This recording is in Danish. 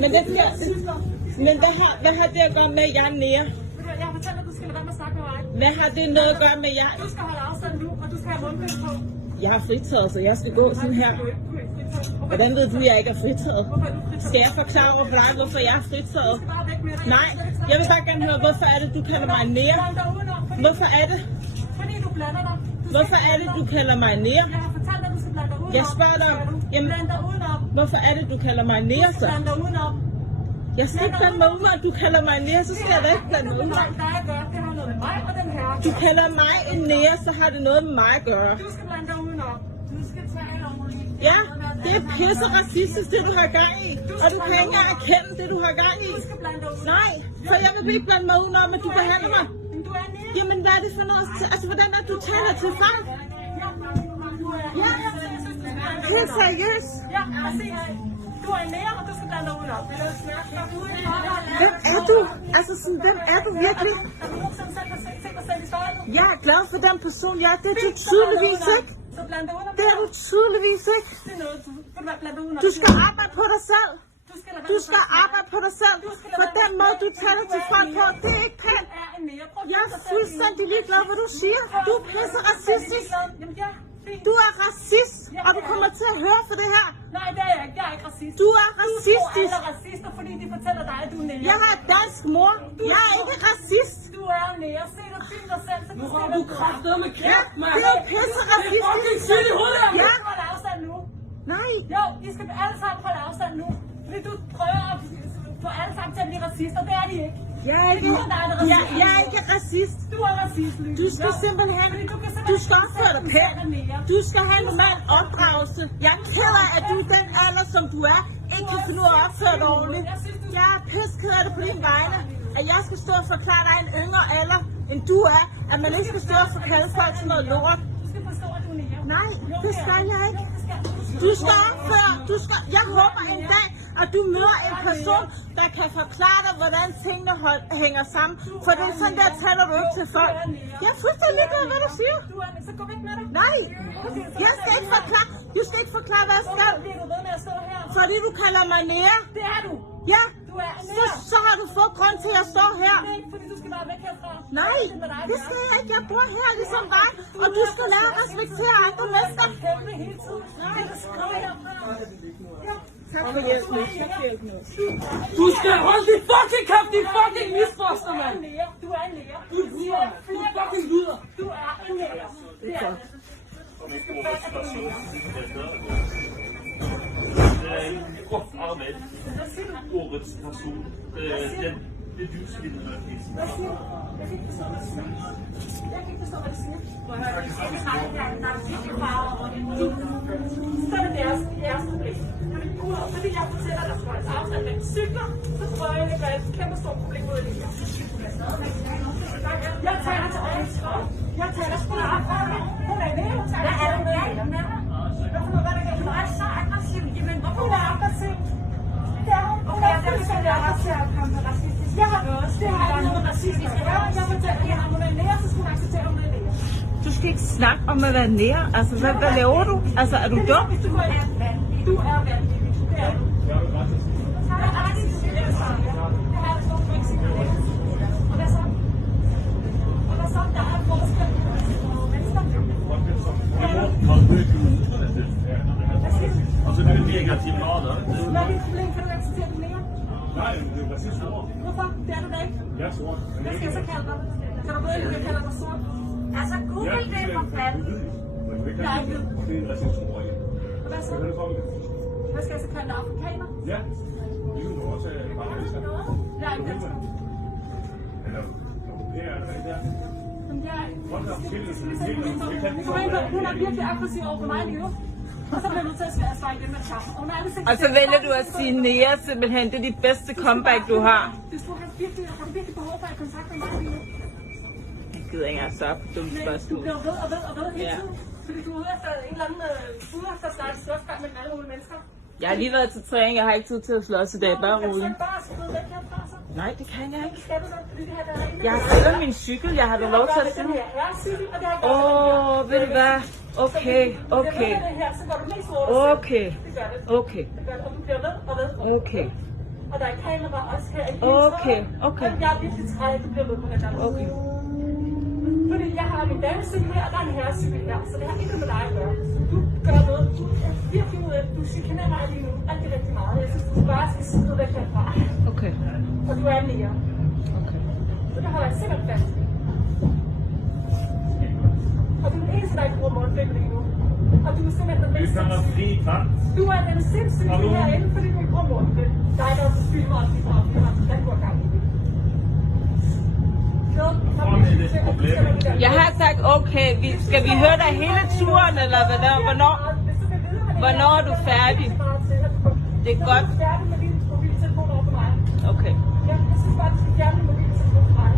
Men det skal... Men hvad har det at gøre med, at jeg er nære? Jeg har fortalt dig, du skal lade være med at snakke med mig. Hvad har det noget at gøre med, at jeg... Du skal holde afstand nu, og du skal have mundbind på. Jeg har fritaget, så jeg skal gå sådan her. Hvordan ved du, at jeg ikke er fritaget? Skal jeg forklare over for dig, hvorfor jeg er fritaget? Nej, jeg vil bare gerne høre, hvorfor er det, du kalder mig nære? Hvorfor er det? Fordi du blander dig. Hvorfor er det, du kalder mig nære? Jeg har fortalt dig, du skal blande dig udenom. Jeg spørger dig, jamen, hvorfor er det, du kalder mig nære så? Blande dig udenom. Jeg skal ikke blande mig udenom, du kalder mig nære, så skal jeg da ikke blande mig udenom. Det har noget med mig og den her. Du kalder mig en nære, så har det noget med mig at gøre. Du skal blande dig udenom. Du skal tale om Ja, det er pisse racistisk, det du har gang i. Og du kan ikke engang erkende det, du har gang i. Du skal blande dig udenom. Nej, for jeg vil ikke blande mig udenom, at du behandler mig. Men du er nære. Jamen, hvad er det for noget? Altså, hvordan er du taler til folk? Ja, helt seriøst. Ja, præcis. Du er nære, og du skal blande dig udenom. Hvem er du? Altså, sådan, hvem er du virkelig? Har du nogensinde selv set dig selv i spejlet? Jeg er glad for den person, jeg er. Det er du tydeligvis ikke. Så bland dig udenom. Det er du tydeligvis ikke. Det er noget, du vil blande dig udenom. Du skal arbejde på dig selv. Du skal arbejde arbejde på dig selv. For den måde, du taler til folk på, det er ikke pænt. Jeg er fuldstændig ligeglad, hvad du siger. Du er pisse racistisk. Du er racist, og du kommer til at høre for det her. Nej, det er jeg ikke. Jeg er ikke racist. Du er racistisk. Du tror, alle er racister, fordi de fortæller dig, at du er nære. Jeg har et dansk mor. Jeg er ikke racist. Du er nære. Se dig til dig selv, så Nu har du kraftet med kæft, mand. Det er pisse racistisk. Fucking sygt i hovedet, Ja. Hold afstand nu. Nej. Jo, I skal alle sammen holde afstand nu. Fordi du prøver at få alle sammen til at blive racister. Det er de ikke. Jeg er ikke racist. Du er racist, Lykke. Du skal simpelthen, du skal opføre dig pænt. Du skal have en normal opdragelse. Jeg er ked af, at du i den alder, som du er, ikke kan finde ud af at opføre dig ordentligt. Jeg er pisseked af det på dine vegne, at jeg skal stå og forklare dig en yngre alder, end du er, at man ikke skal stå og forkalde folk til noget lort. Du skal forstå, at du er nære. Nej, det skal jeg ikke. Du skal opføre, jeg håber en dag, at du møder en person, der kan forklare dig, hvordan tingene hænger sammen. For det er sådan, der taler du ikke til folk. Jeg er fuldstændig ligeglad, hvad du siger. Så gå væk med dig. Nej, jeg skal ikke forklare. Du skal ikke forklare, hvad jeg skal. Bliver du ved med at stå her? Fordi du kalder mig nære. Det er du. Ja, Du er nære. så har du fået grund til at stå her. Det er ikke, fordi du skal være væk herfra. Nej, det skal jeg ikke. Jeg bor her ligesom dig. Og du skal lære at respektere andre mennesker. Kæmpe hele tiden. Det er skrevet herfra. Tak for hjælpen. Tak for hjælpen. Du skal holde din fucking kæft, din fucking misfoster, mand. Du er nære. Du fucking lyder. Du er nære. Det er det. Ahmed, årets person. Det du skal Hvad siger du? Jeg kan ikke forstå, hvad du siger. Jeg kan ikke forstå, hvad du siger. Så er det jeres problem. Fordi jeg fortæller dig, at du har et afstand med cykler, så prøver jeg at gøre et kæmpe stort problem ud af det her. Jeg taler til Øjensgaard. Jeg taler sgu da op. Hun er ved, hun taler til Øjensgaard. Hvad er det, du er så aggressiv? Jamen, hvorfor er aggressiv? Det er hun. Hun er fuldstændig aggressiv. Jeg har også. Det har ikke noget racistisk at gøre. Jeg fortæller, at jeg har noget nære, så skal hun acceptere, at hun er nære. Du skal ikke snakke om at være nære. Altså, hvad laver du? Altså, er du dum? Du er vanvittig. Du er vanvittig. Det er du. Jeg er aktiv. Det er så. Det har jeg stået for ikke sige. Og hvad så? Og hvad så? Der er forskel på mennesker. Hvad siger du? Og så er det negativt meget. Hvad er dit problem? Kan du acceptere, at du er nære? Nej, det er præcis sort. Hvorfor? Det er du da ikke. Jeg er sort. Hvad skal jeg så kalde dig? Kan du bedre lide at kalde dig sort? Altså, Google det for fanden. Jeg er ikke. Det er en racist, tror jeg. Og hvad så? Hvad skal jeg så kalde dig? Afrikaner? Ja. Det er jo også bare mennesker. Jeg er ikke dansker. Eller europæer, eller hvad det er. Men jeg er ikke. Folk er forskellige. Hun er virkelig aggressiv over for mig lige nu. Og så bliver du til at svare igen med det samme. Og så vælger du at sige nære simpelthen. Det er dit bedste comeback, du har. Det tror jeg virkelig, har du virkelig behov for at kontakte mig lige nu. Jeg gider ikke engang svare på dumme Du spørgsmål. bliver ved og ved hele tiden. Fordi du er ude efter en eller anden ude efter at starte et slåskamp med alle mulige mennesker. Jeg har lige været til træning. Jeg har ikke tid til at slås i dag. Bare rolig. rolig. Kan du bare skride væk herfra så? Nej, det kan jeg ikke. Skal du så? Fordi det her, der er Jeg har fået min cykel. Jeg har da lov til at sige. sige. Det her er cykel, og det har ikke Ved du hvad? Okay, okay. Så det her, så går du mest over dig Okay. selv. Det gør det. Okay. Det gør det, og du bliver ved og ved. Okay. Og der er kamera også her i Okay, okay. Og jeg er virkelig træt af, at du bliver ved på den der. Okay. Fordi jeg har min damecykel her, og der er en herrecykel her, så det har ikke med dig at gøre. Du gør noget. Du er virkelig ud af, du chikanerer mig lige nu rigtig, rigtig meget. Jeg synes, du bare skal sidde væk herfra. Okay. Og du er mere. Okay. Så det holder jeg sikkert fast. Og du er den eneste, der ikke bruger mundbind lige nu. Og du er simpelthen den Vi mest kommer fri tand. Du er den sindssyge herinde, fordi du ikke bruger mundbind. Der er noget, der filmer og filmer og filmer. Den går gang i det. Jeg har sagt okay. Skal vi høre dig hele turen, eller hvornår er du færdig? Det er godt. Du er færdig med din mobiltelefon over på mig. Okay. Ja, jeg synes bare, du skal fjerne din mobiltelefon fra mig.